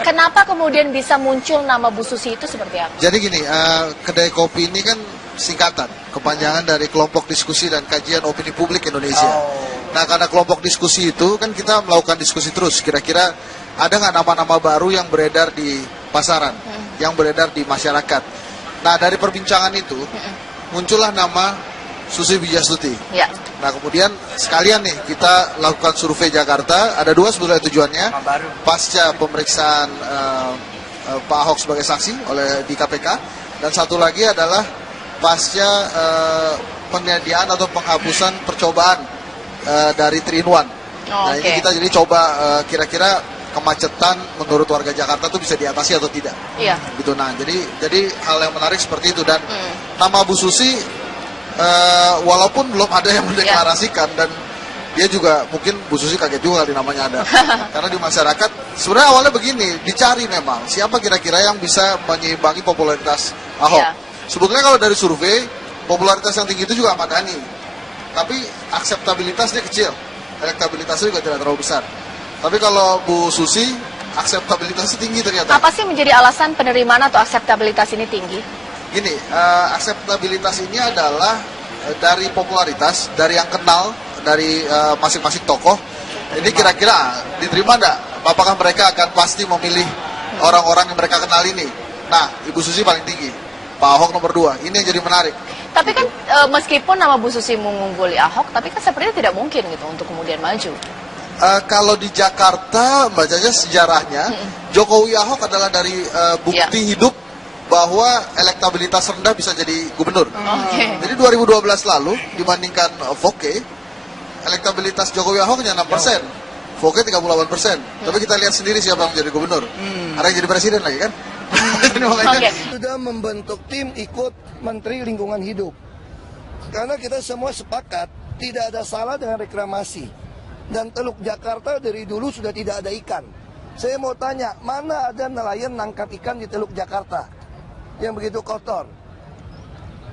Kenapa kemudian bisa muncul nama Bu Susi itu seperti apa? Jadi gini, kedai kopi ini kan singkatan, kepanjangan dari Kelompok Diskusi dan Kajian Opini Publik Indonesia. Nah, karena kelompok diskusi itu kan kita melakukan diskusi terus. Kira-kira ada nggak nama-nama baru yang beredar di pasaran, yang beredar di masyarakat. Nah, dari perbincangan itu muncullah nama Susi Pujiastuti. Ya. Nah, kemudian sekalian nih kita lakukan survei Jakarta. Ada dua sebetulnya tujuannya. Pasca pemeriksaan Pak Ahok sebagai saksi oleh di KPK, dan satu lagi adalah pasca penyediaan atau penghapusan percobaan dari 3-in-1. Nah, ini kita jadi coba kira-kira kemacetan menurut warga Jakarta itu bisa diatasi atau tidak. Iya. Gitu. Nah, jadi hal yang menarik seperti itu, dan nama Bu Susi walaupun belum ada yang mendeklarasikan, dan dia juga mungkin Bu Susi kaget juga di namanya ada. Karena di masyarakat sebenarnya awalnya begini, dicari memang siapa kira-kira yang bisa menyeimbangi popularitas Ahok. Iya. Sebetulnya kalau dari survei, popularitas yang tinggi itu juga Ahmad Dhani. Tapi akseptabilitasnya kecil, elektabilitasnya juga tidak terlalu besar. Tapi kalau Bu Susi, akseptabilitasnya tinggi ternyata. Apa sih menjadi alasan penerimaan atau akseptabilitas ini tinggi? Gini, akseptabilitas ini adalah dari popularitas, dari yang kenal, dari masing-masing tokoh. Ini kira-kira diterima enggak? Apakah mereka akan pasti memilih orang-orang yang mereka kenal ini? Nah, Ibu Susi paling tinggi. Pak Ahok nomor 2, ini yang jadi menarik. Tapi kan meskipun nama Bu Susi mengungguli Ahok, tapi kan sepertinya tidak mungkin gitu untuk kemudian maju. Kalau di Jakarta, bacanya sejarahnya, Jokowi Ahok adalah dari bukti hidup bahwa elektabilitas rendah bisa jadi gubernur. Jadi 2012 lalu dibandingkan Foke, elektabilitas Jokowi Ahok hanya 6%, Foke 38%. Tapi kita lihat sendiri siapa yang menjadi gubernur. Ada yang jadi presiden lagi kan? Sudah membentuk tim ikut Menteri Lingkungan Hidup. Karena kita semua sepakat tidak ada salah dengan reklamasi. Dan Teluk Jakarta dari dulu sudah tidak ada ikan. Saya mau tanya, mana ada nelayan nangkap ikan di Teluk Jakarta yang begitu kotor?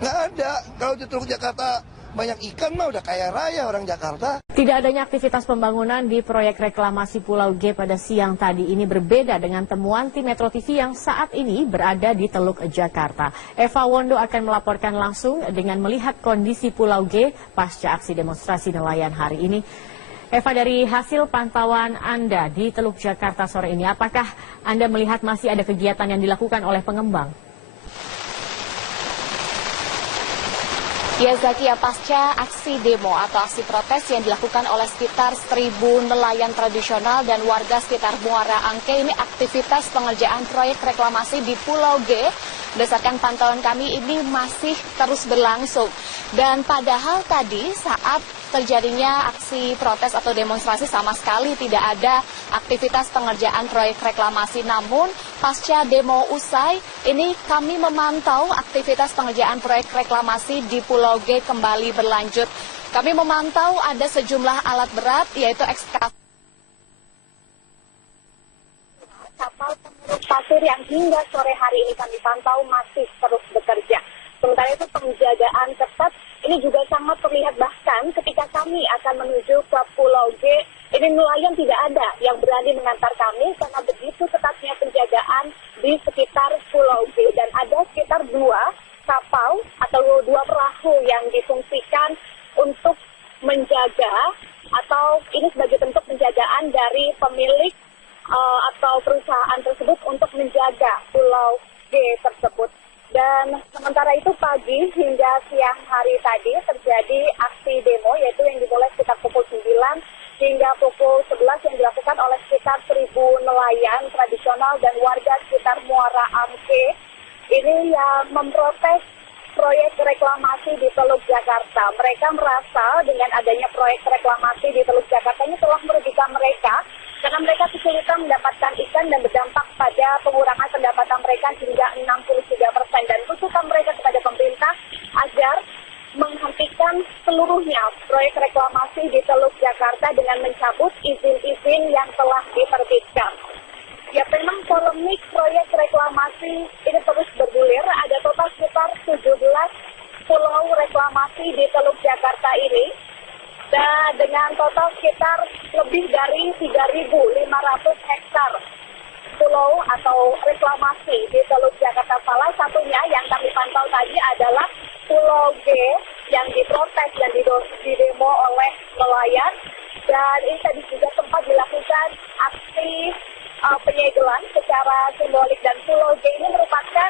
Nggak ada. Kalau di Teluk Jakarta banyak ikan mah udah kaya raya orang Jakarta. Tidak adanya aktivitas pembangunan di proyek reklamasi Pulau G pada siang tadi ini berbeda dengan temuan tim Metro TV yang saat ini berada di Teluk Jakarta. Eva Wondo akan melaporkan langsung dengan melihat kondisi Pulau G pasca aksi demonstrasi nelayan hari ini. Eva, dari hasil pantauan Anda di Teluk Jakarta sore ini, apakah Anda melihat masih ada kegiatan yang dilakukan oleh pengembang? Ya Zakia, pasca aksi demo atau aksi protes yang dilakukan oleh sekitar 1.000 nelayan tradisional dan warga sekitar Muara Angke, ini aktivitas pengerjaan proyek reklamasi di Pulau G, berdasarkan pantauan kami ini masih terus berlangsung. Dan padahal tadi saat terjadinya aksi protes atau demonstrasi sama sekali tidak ada aktivitas pengerjaan proyek reklamasi. Namun pasca demo usai, ini kami memantau aktivitas pengerjaan proyek reklamasi di Pulau G kembali berlanjut. Kami memantau ada sejumlah alat berat yaitu ekskavator. Kapal pengurus pasir yang hingga sore hari ini kami pantau masih terus bekerja. Sementara itu penjagaan ketat ini juga sangat terlihat, bahkan ketika kami akan menuju ke Pulau G, ini nelayan tidak ada yang berani mengantar kami karena begitu ketatnya penjagaan di sekitar Pulau G. Dan ada sekitar 2 kapal atau 2 perahu yang difungsikan untuk menjaga, atau ini sebagai bentuk penjagaan dari pemilik atau perusahaan tersebut untuk menjaga Pulau G tersebut. Dan sementara itu pagi hingga siang hari tadi terjadi aksi demo, yaitu yang dimulai sekitar pukul 9 hingga pukul 11 yang dilakukan oleh sekitar 1.000 nelayan tradisional dan warga sekitar Muara Angke. Ini yang memprotes proyek reklamasi di Teluk Jakarta. Mereka merasa dengan adanya proyek reklamasi di Teluk Jakarta ini telah merugikan mereka, karena mereka kesulitan mendapatkan ikan dan berdampak pada pengurangan pendapatan mereka hingga 63%. Dan tuntutan mereka kepada pemerintah agar menghentikan seluruhnya proyek reklamasi di Teluk Jakarta dengan mencabut izin-izin yang telah diterbitkan. Ya, memang polemik proyek reklamasi ini terus bergulir. Ada total sekitar 17 pulau reklamasi di Teluk Jakarta ini. Dan dengan total sekitar lebih dari 3.500 hektar pulau atau reklamasi di Teluk Jakarta. Salah satunya yang kami pantau tadi adalah Pulau G yang diprotes dan didemo oleh nelayan. Dan ini tadi juga sempat dilakukan aksi penyegelan secara simbolik. Dan Pulau G ini merupakan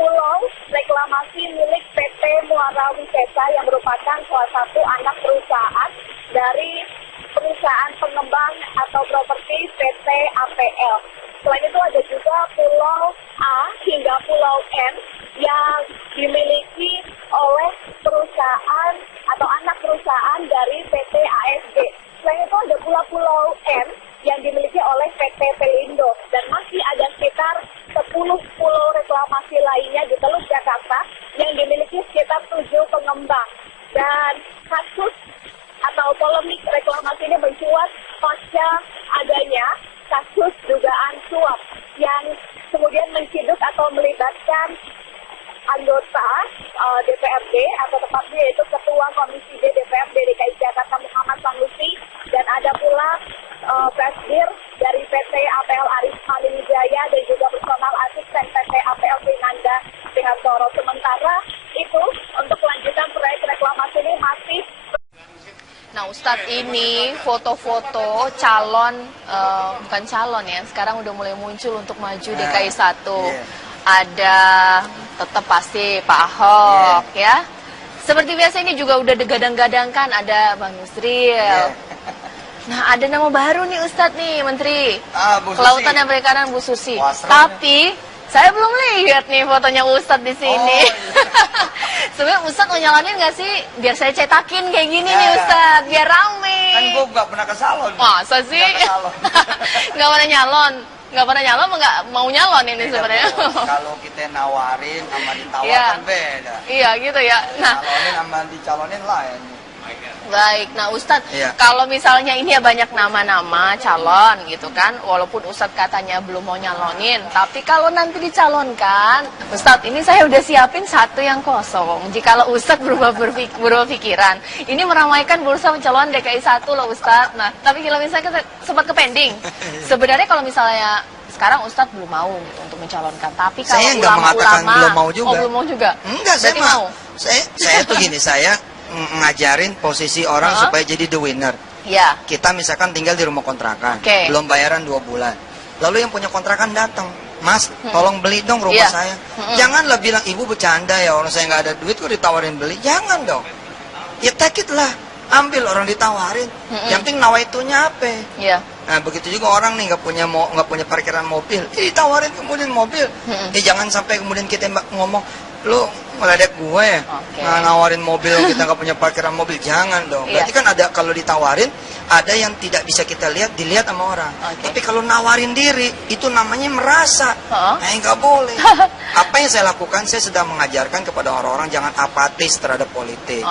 pulau reklamasi milik PT Muara Wisesa yang merupakan salah satu anak perusahaan dari perusahaan pengembang atau properti PT APL. Selain itu ada juga Pulau A hingga Pulau N yang dimiliki oleh perusahaan atau anak perusahaan dari PT ASG. Selain itu ada pula Pulau N yang dimiliki oleh PT Pelindo. Dan masih ada sekitar 10 pulau reklamasi lainnya di Teluk Jakarta yang dimiliki sekitar 7 pengembang. Dan kasus atau polemik reklamasi ini mencuat pasca adanya kasus dugaan suap yang kemudian menciduk atau melibatkan anggota DPRD atau tepatnya yaitu Ketua Komisi D DPRD DKI Jakarta Muhammad Sanusi, dan ada pula presidir dari PT APL Arif Malinjaya dan juga personal asisten PT APL Vinanda Sihantoro. Sementara itu untuk kelanjutan proyek reklamasi ini masih. Nah Ustadz, ini foto-foto calon, bukan calon ya, sekarang udah mulai muncul untuk maju DKI 1. Ada tetap pasti Pak Ahok ya. Seperti biasa ini juga udah digadang-gadangkan ada Bang Yusril. Nah ada nama baru nih Ustadz nih, Menteri Kelautan dan Perikanan Bu Susi. Tapi Saya belum lihat nih fotonya Ustadz di sini. Sebenarnya Ustadz mau nyalonin nggak sih? Biar saya cetakin kayak gini nih Ustadz, biar rame. Kan gue nggak pernah ke salon. Masa sih? Nggak pernah nyalon? Nggak pernah nyalon, nggak mau nyalon ini sebenarnya. Kalau kita nawarin sama ditawarkan beda. Iya gitu ya. Nah, nyalonin sama dicalonin lain. baik, nah Ustadz, kalau misalnya ini ya banyak nama-nama calon gitu kan, walaupun Ustadz katanya belum mau nyalonin, tapi kalau nanti dicalonkan, Ustadz ini saya udah siapin satu yang kosong. Jikalau Ustadz berubah pikiran, ini meramaikan bursa pencalonan DKI 1 loh Ustadz. Nah, tapi kalau misalnya sempat ke pending, sebenarnya kalau misalnya sekarang Ustadz belum mau gitu untuk mencalonkan, tapi kalau saya nggak mengatakan belum mau juga. Oh, belum mau juga? Enggak, saya mau. Saya tuh gini, saya ngajarin posisi orang supaya jadi the winner. Ya. Kita misalkan tinggal di rumah kontrakan, belum bayaran 2 bulan. Lalu yang punya kontrakan datang, Mas, tolong beli dong rumah saya. Janganlah bilang ibu bercanda ya, orang saya nggak ada duit kok ditawarin beli. Jangan dong. Ya take it lah, ambil orang ditawarin. Yang penting nawaitunya apa? Iya. Nah begitu juga orang nih nggak punya parkiran mobil, ditawarin kemudian mobil. Jangan sampai kemudian kita ngomong, lu ngeledek gue ya, nawarin mobil kita nggak punya parkiran mobil. Jangan dong. Berarti kan ada, kalau ditawarin ada yang tidak bisa kita lihat, dilihat sama orang. Tapi kalau nawarin diri itu namanya merasa. Nah nggak boleh. Apa yang saya lakukan, saya sedang mengajarkan kepada orang-orang jangan apatis terhadap politik.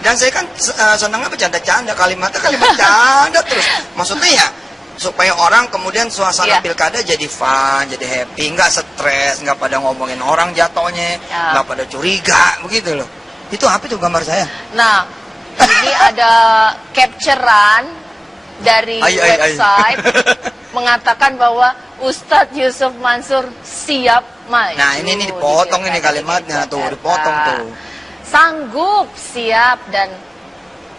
Dan saya kan senangnya bercanda-canda, kalimatnya kalimat canda terus. Maksudnya ya supaya orang kemudian suasana pilkada jadi fun, jadi happy, nggak stres, nggak pada ngomongin orang jatuhnya, nggak pada curiga, begitu loh. Itu apa itu gambar saya? Nah, ini ada capturean dari website mengatakan bahwa Ustadz Yusuf Mansur siap maju. Nah ini dipotong ini kalimatnya tuh, dipotong tuh. Sanggup, siap dan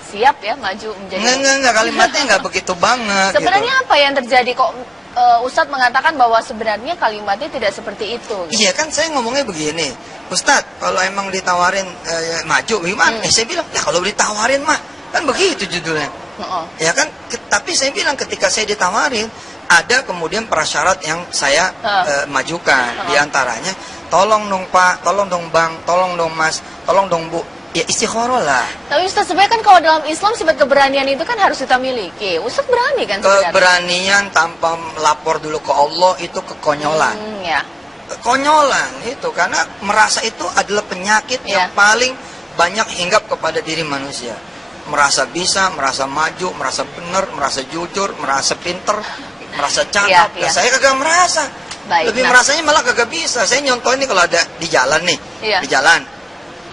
siap ya maju menjadi. Enggak, kalimatnya enggak begitu banget. Sebenarnya gitu. Apa yang terjadi kok Ustadz mengatakan bahwa sebenarnya kalimatnya tidak seperti itu? Gitu. Iya kan saya ngomongnya begini, Ustadz kalau emang ditawarin maju gimana? Saya bilang ya kalau ditawarin mah kan begitu judulnya. Ya kan, tapi saya bilang ketika saya ditawarin ada kemudian prasyarat yang saya majukan. Di antaranya tolong dong Pak, tolong dong Bang, tolong dong Mas, tolong dong Bu. Ya istikharah lah. Tapi Ustaz sebenarnya kan kalau dalam Islam sifat keberanian itu kan harus kita miliki. Ustaz berani kan sebenarnya? Keberanian tanpa lapor dulu ke Allah itu kekonyolan. Kekonyolan itu karena merasa itu adalah penyakit yang paling banyak hinggap kepada diri manusia. Merasa bisa, merasa maju, merasa benar, merasa jujur, merasa pinter, merasa cakep. Nah, saya kagak merasa. Lebih merasanya malah kagak bisa. Saya nyontohin nih kalau ada di jalan nih, di jalan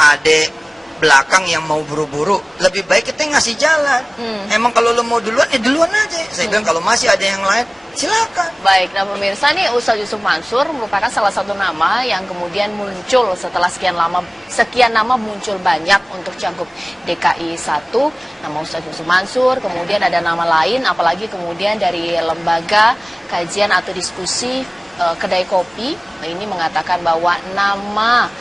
ada belakang yang mau buru-buru, lebih baik kita ngasih jalan. Emang kalau lo mau duluan, ya duluan aja. Saya bilang kalau masih ada yang lain, silakan. Baik, nah pemirsa nih Ustadz Yusuf Mansur merupakan salah satu nama yang kemudian muncul setelah sekian nama muncul banyak untuk cagup DKI 1. Nama Ustadz Yusuf Mansur, kemudian ada nama lain, apalagi kemudian dari lembaga kajian atau diskusi kedai kopi, ini mengatakan bahwa nama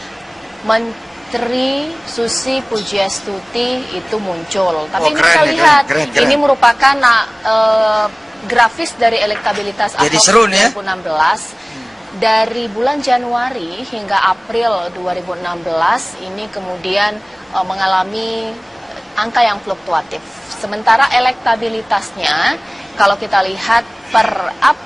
Menteri Susi Pujiastuti itu muncul. Tapi kita lihat keren. Ini merupakan grafis dari elektabilitas Ahok 2016 dari bulan Januari hingga April 2016 ini kemudian mengalami angka yang fluktuatif. Sementara elektabilitasnya kalau kita lihat per